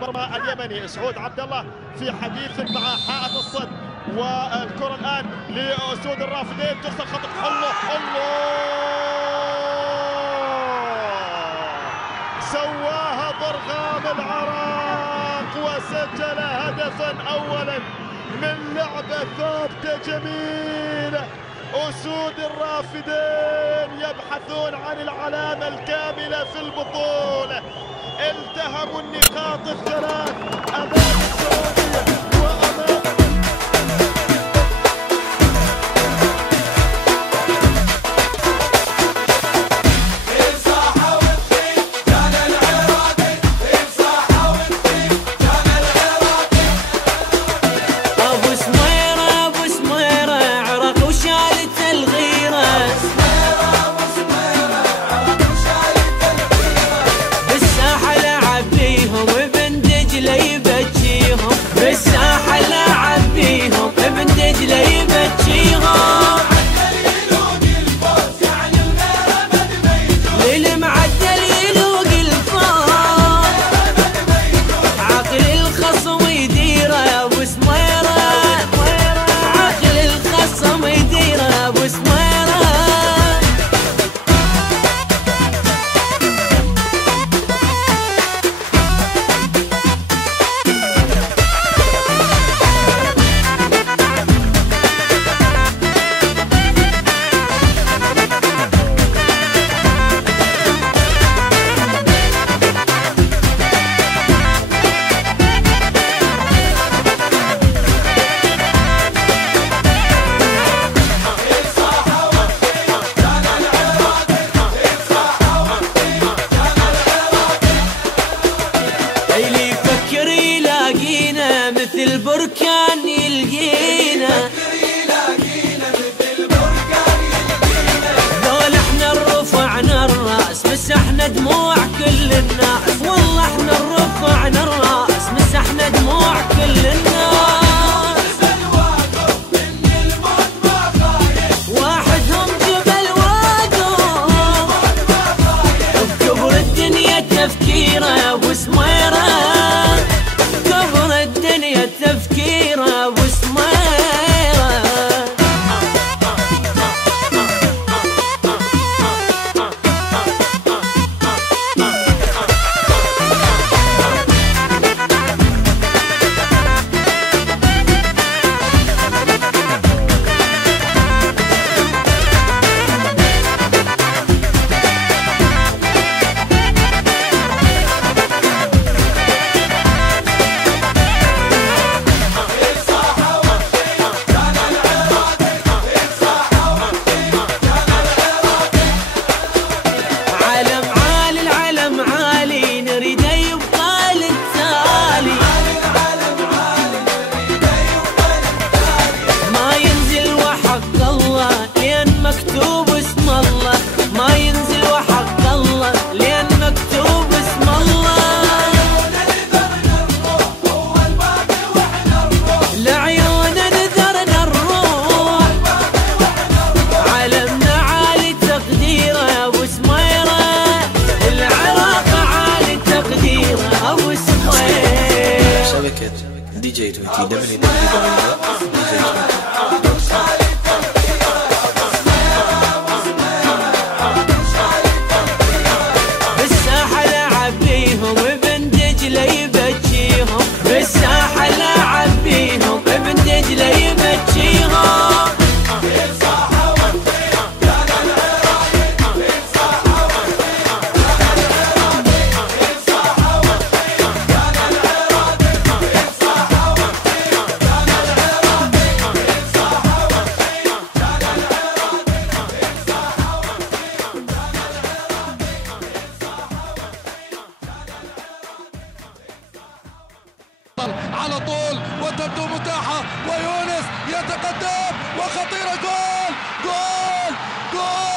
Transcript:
مرمى اليمني سعود عبد الله في حديث مع حائط الصد، والكرة الآن لأسود الرافدين ترسل خطأ. الله سواها ضرغام العراق وسجل هدفا أولا من لعبة ثابتة جميلة. أسود الرافدين يبحثون عن العلامة الكاملة في البطولة، التهموا النقاط الثلاث أمام السعودية وأمام البركان يلقينا، ذول احنا رفعنا الراس مسحنا دموع كل الناس، والله احنا رفعنا الراس مسحنا دموع كل الناس. واحدهم جبل واقف بكبر الدنيا تفكيره يا ابو سميره، كبر الدنيا تفكيره ابو سميره. مكتوب اسم الله ما ينزل وحق الله لين مكتوب اسم الله. لعيونه نذرنا الروح علمنا عالي تقديره يا ابو سميره، العراق عالي تقديره ابو سميره. شبكة دي جي 20 بالساحة لاعب بيهم ابن دجلة يبجيهم. على طول وتبدو متاحة ويونس يتقدم وخطيرة. جول جول جول